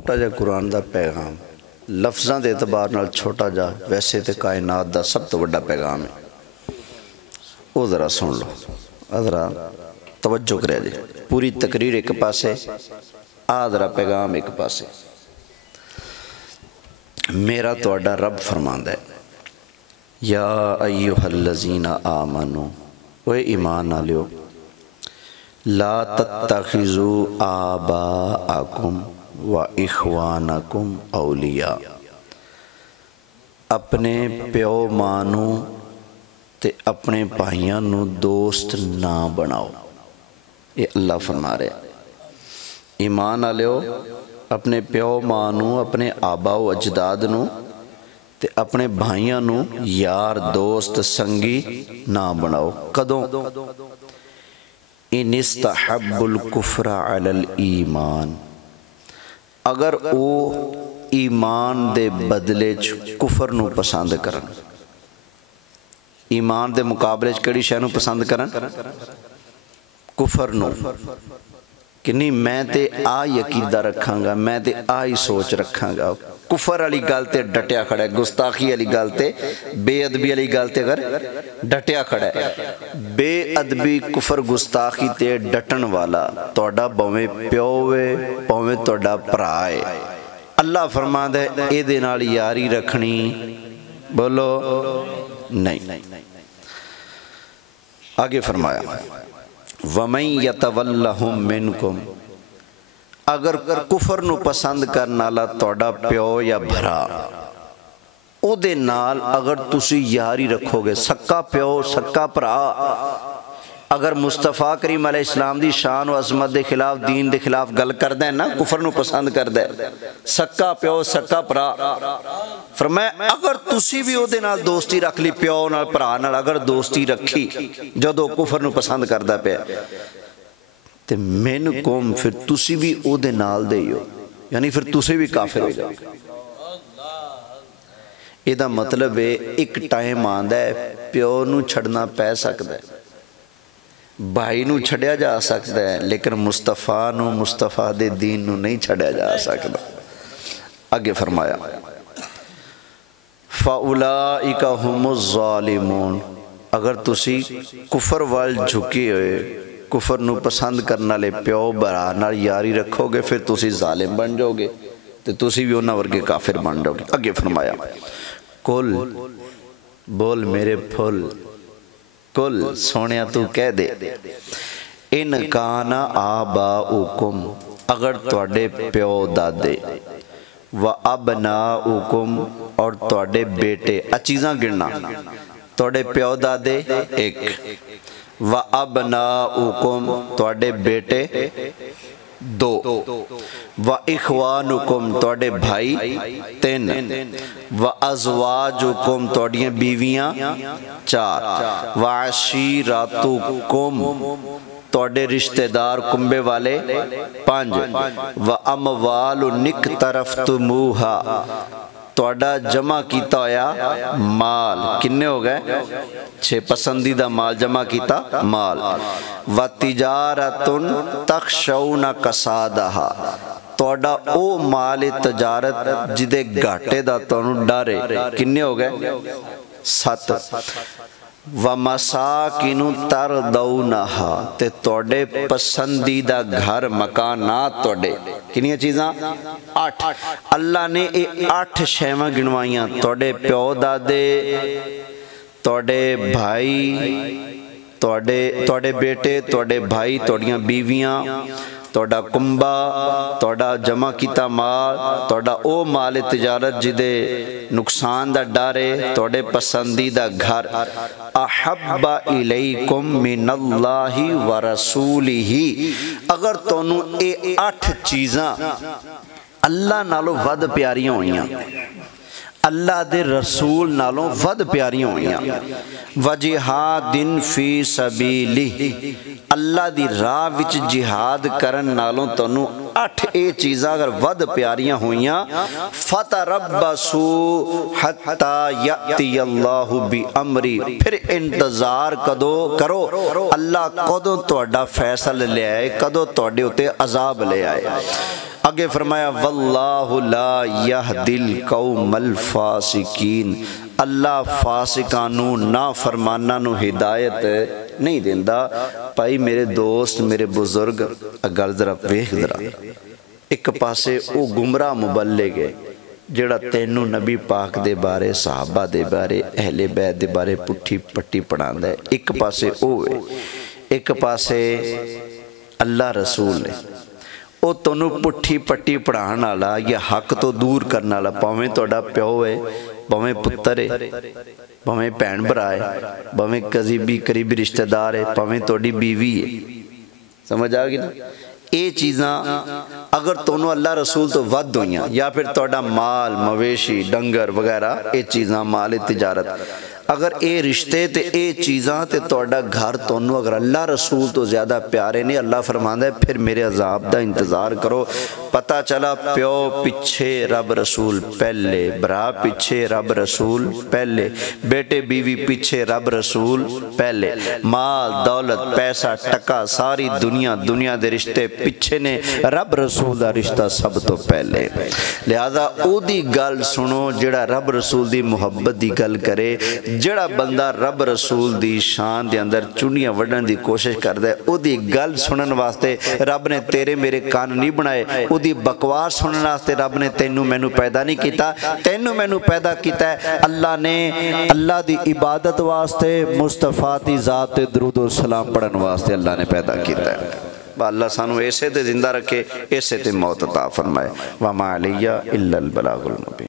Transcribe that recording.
چھوٹا جا قرآن دا پیغام لفظاں دے اعتبار نال چھوٹا جا، ویسے تے کائنات دا سب تو بڑا پیغام ہے۔ وہ ذرا سن لو، ذرا توجہ کرے جی۔ پوری تقریر ایک پاسے، ذرا پیغام ایک پاسے۔ میرا تہاڈا رب فرماندا ہے یا ایھا الذین آمنو، اوے ایمان والو، لا تتخذوا آباءکم و اخوانکم اولیاء، اپنے پیو ماں نوں تے اپنے بھائیاں نوں دوست نہ بناؤ۔ یہ اللہ فرما رہے ہیں۔ ایمان والو، اپنے پیو ماں نوں، اپنے آبا و اجداد نوں تے اپنے بھائیاں نوں یار دوست سنگی نہ بناؤ۔ کدوں؟ ان استحب الکفر علی الایمان، اگر او ایمان دے بدلے کفر نو پسند کرن۔ ایمان دے مقابلے کیڑی شے نو پسند کرن؟ کفر نو، کہ نہیں میں تے عقیدہ رکھاں گا، میں تے ہی سوچ رکھاں گا۔ کفر والی گل تے ڈٹیا کھڑا ہے، گستاخی والی گل تے، بے ادبی والی گل تے اگر ڈٹیا کھڑا ہے۔ بے ادبی کفر گستاخی تے ڈٹن والا تہاڈا بھویں پیو ہے بھویں تہاڈا بھرا ہے، اللہ فرماندا ہے اے دے نال یاری رکھنی بولو نہیں۔ آگے فرمایا وَمَن يَتَوَلَّهُم مِّنكُمْ، اگر کفر نو پسند کرن والا تہاڈا پیو یا بھرا، او دے نال اگر تسی یاری رکھو گے، سکا پیو سکا بھرا اگر مصطفیٰ کریم علیہ السلام دی شان و عظمت دے خلاف، دین دے خلاف گل کردہ ہے نا، کفر نو پسند کردہ ہے، سکا پیو سکا بھرا، فرمایا اگر تسی بھی او دے نال دوستی رکھ لی، پیو نال بھرا نال اگر دوستی رکھی جدو کفر نو پسند کردہ پہ، تے منکم پھر تسی بھی او دے نال دے ہو، یعنی پھر تسی بھی کافر ہو جاؤ۔ ایدہ مطلب ہے ایک ٹائم آندہ ہے پیو نو چھڑنا پہ سکتا ہے، بھائی نو چھڑیا جا سکتا ہے، لیکن مصطفیٰ نو، مصطفیٰ دے دین نو نہیں چھڑیا جا سکتا۔ آگے فرمایا فَأُولَئِكَ هُمُ الظَّالِمُونَ، اگر تسی کفر وال جھکے ہوئے، کفر نو پسند کرنا لے پیو برا نال یاری رکھو گے، پھر تسی ظالم بن جاؤ گے، تو تسی بھی انہاں ورگے کافر بن جاؤ گے۔ آگے فرمایا کل، بول میرے پھول، کل سونیا تو کہہ دے، ان کان آباؤکم، اگر تواڈے پیو دادے، و ابناؤکم، اور تواڈے بیٹے، چیزاں گرنا، تواڈے پیو دادے ایک، و ابناؤکم، تواڈے بیٹے دو، و اخوانکم، تواڈے بھائی تین، و ازواجکم، تواڈیاں بیویاں چار، و عشیرتکم، تواڈے رشتہ دار کنبے والے پانچ، و اموال اقترفتموہا، تواڈا جمع کیتا ہویا مال کنے ہو گئے؟ 6 پسندیدہ مال جمع کیتا مال، و تجارت تخشون کسادہا، تواڈا او مال تجارت جدے گھاٹے دا تانوں ڈارے کنے ہو گئے؟ 7، وَمَسَاكِنُ تَرْضَوْنَهَا، تے توڑے پسندیدہ گھر مکانات توڑے کنیاں چیزاں 8، اللہ نے 8 شیواں گنوائیاں، توڑے پیو دادے، توڑے بھائی، توڑے بیٹے، توڑے بھائی، توڑیاں بیویاں، توڑا کنبا، توڑا جمع کیتا مال، توڑا او مال تجارت جدے نقصان دا ڈارے، توڑے پسندیدہ گھر، احب الیکم من اللہ ورسولہ، اگر تونوں اے 8 چیزاں اللہ نالوں ود پیاریاں ہوئیاں، اللہ دے رسول نالوں ود پیاریاں ہوئیاں، وجہاد فی سبیلہ، اللہ دی راہ وچ جہاد کرن نالوں تنوں 8 اے چیزاں اگر ود پیاریاں ہوئیاں، فتربصوا حتی یأتی اللہ بامری، پھر انتظار کدو کرو اللہ کدو تہاڈا فیصل لے آئے، کدو تہاڈے اتے عذاب لے آئے۔ آگے فرمایا واللہ لا یہدی القوم الفاسقین، اللہ فاسقانوں نافرماناں ہدایت نہیں دیندا۔ بھائی میرے دوست میرے بزرگ گل ذرا ویکھ ذرا، ایک پاسے او گمراہ مبلغ ہے جڑا تینوں نبی پاک دے بارے صحابہ دے بارے اہل بیت دے بارے پٹھی پٹی پڑھاندا ہے، ایک پاسے او ہے، ایک پاسے اللہ رسول ہے۔ او تنوں پٹھی پٹی پڑھان والا یا حق تو دور کرنے والا، پاویں تہاڈا پیو ہے، پاویں پتر ہے، پاویں بھین بھرا ہے، پاویں قریبی رشتہ دار ہے، پاویں تہاڈی بیوی ہے، سمجھ آ گئی نا؟ یہ چیزاں اگر تونوں اللہ رسول تو ود ہوئیاں، یا پھر تہاڈا مال مویشی ڈنگر وغیرہ یہ چیزاں مال تجارت، اگر اے رشتے تے اے چیزاں تے تہاڈا گھر تونوں اگر اللہ رسول تو زیادہ پیارے نہیں، اللہ فرماندا ہے پھر میرے عذاب دا انتظار کرو۔ پتہ چلا پیو پیچھے رب رسول پہلے، برا پیچھے رب رسول پہلے، بیٹے بیوی پیچھے رب رسول پہلے، مال دولت پیسہ ٹکا ساری دنیا دے رشتے پیچھے نے، رب رسول دا رشتہ سب تو پہلے۔ لہذا او دی گل سنو جڑا رب رسول دی محبت دی گل کرے، جڑا بندہ رب رسول دی شان دے اندر چنیاں وڈن دی کوشش کردا ہے، او دی گل سنن واسطے رب نے تیرے میرے کان نہیں بنائے، او دی بکواس سنن واسطے رب نے تینوں مینوں پیدا نہیں کیتا، تینوں مینوں پیدا کیتا ہے اللہ نے، اللہ دی عبادت واسطے، مصطفیٰ دی ذات تے درود و سلام پڑھن واسطے اللہ نے پیدا کیتا ہے۔ اللہ سانو ایسے تے زندہ رکھے، ایسے تے موت عطا فرمائے۔ وما علیہ الا البلاغ المبین۔